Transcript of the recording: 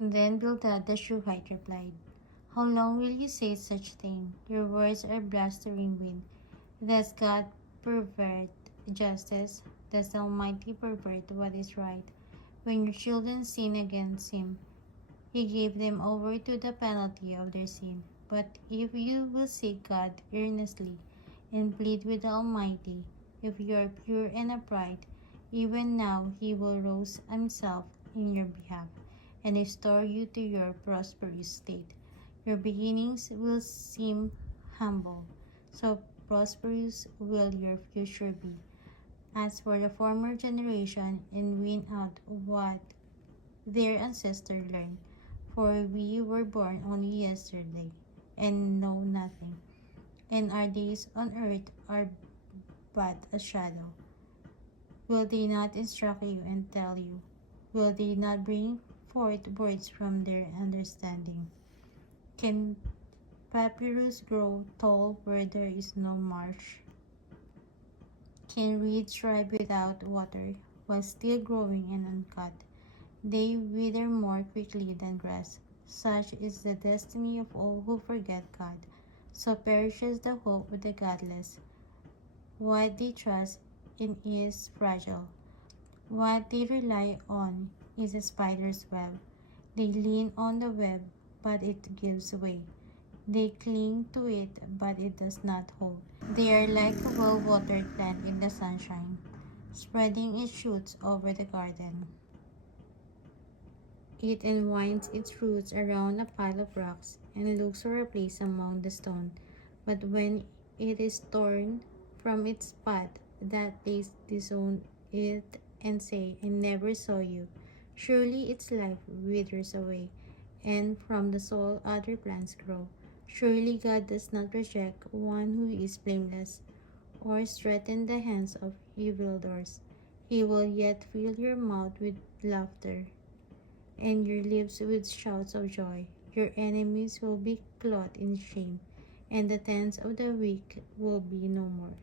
Then Bildad the Shuhite replied, "How long will you say such thing? Your words are blustering wind. Does God pervert justice? Does the Almighty pervert what is right? When your children sin against Him, He gave them over to the penalty of their sin. But if you will seek God earnestly and plead with the Almighty, if you are pure and upright, even now He will rouse Himself in your behalf and restore you to your prosperous state. Your beginnings will seem humble, so prosperous will your future be. As for the former generation, and win out what their ancestors learned, for we were born only yesterday and know nothing, and our days on earth are but a shadow. Will they not instruct you and tell you? Will they not bring forth words from their understanding? Can papyrus grow tall where there is no marsh? Can reeds thrive without water, while still growing and uncut? They wither more quickly than grass. Such is the destiny of all who forget God. So perishes the hope of the godless. What they trust in is fragile. What they rely on is a spider's web. They lean on the web, but it gives way. They cling to it, but it does not hold. They are like a well-watered plant in the sunshine, spreading its shoots over the garden. It entwines its roots around a pile of rocks and looks for a place among the stones. But when it is torn from its spot, that place disown it and say, "I never saw you." Surely its life withers away, and from the soil other plants grow. Surely God does not reject one who is blameless, or strengthen the hands of evildoers. He will yet fill your mouth with laughter and your lips with shouts of joy. Your enemies will be clothed in shame, and the tents of the weak will be no more.